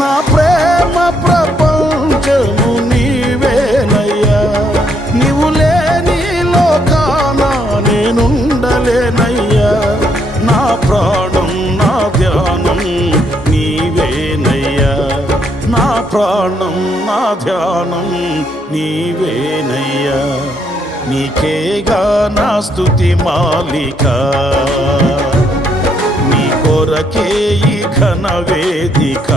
నా ప్రేమ ప్రపంచము నీవేనయ్యా, నీవు లేని లోకాన నేనుండలేనయ్యా. నా ప్రాణం నా ధ్యానం నీవేనయ్యా, నా ప్రాణం నా ధ్యానం నీవేనయ్యా. నీకేగా నా స్తుతి మాలిక, నీ కొరకే ఈ ఘన వేదిక.